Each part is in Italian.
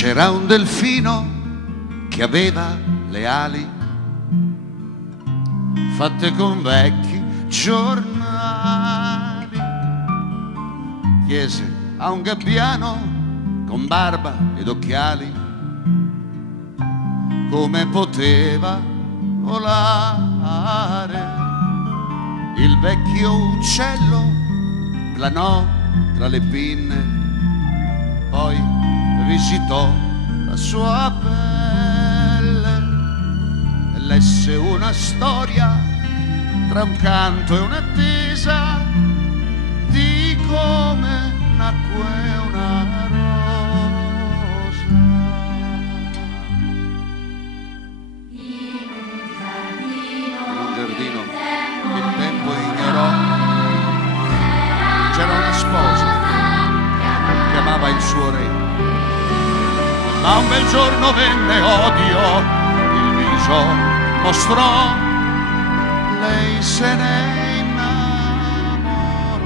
C'era un delfino che aveva le ali fatte con vecchi giornali. Chiese a un gabbiano con barba ed occhiali come poteva volare. Il vecchio uccello planò tra le pinne, poi visitò la sua pelle e lesse una storia tra un canto e un'attesa di come nacque una rosa. In un giardino che il tempo ignorò c'era una sposa che amava il suo re, ma un bel giorno venne odio, il viso mostrò, lei se ne innamorò.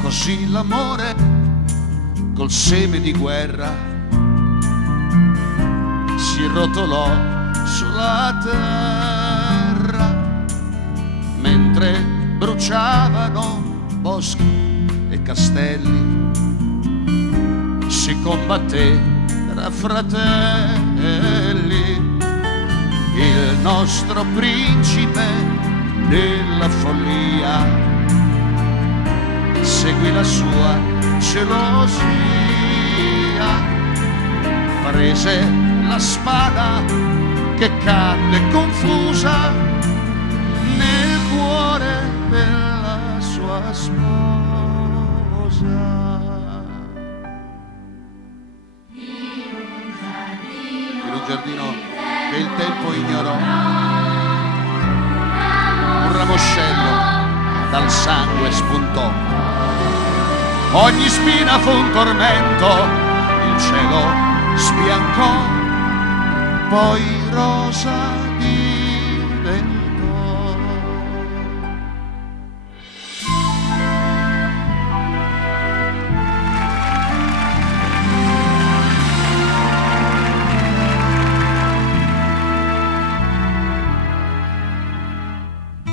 Così l'amore col seme di guerra si rotolò sulla terra mentre bruciavano boschi e castelli. Si combatté tra fratelli. Il nostro principe nella follia seguì la sua gelosia, prese la spada che cadde confusa nel cuore della sua sposa. In un giardino che il tempo ignorò, un ramoscello dal sangue spuntò. Ogni spina fu un tormento, il cielo sbiancò, poi rosa diventò.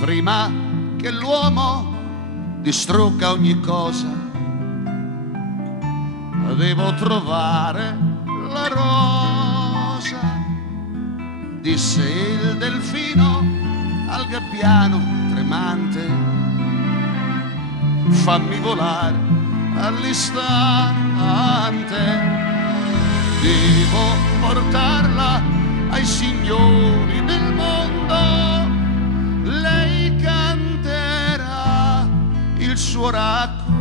Prima che l'uomo distrugga ogni cosa, devo trovare la rosa, disse il delfino al gabbiano tremante. Fammi volare all'istante, devo portarla ai signori del mondo. Lei canterà il suo racconto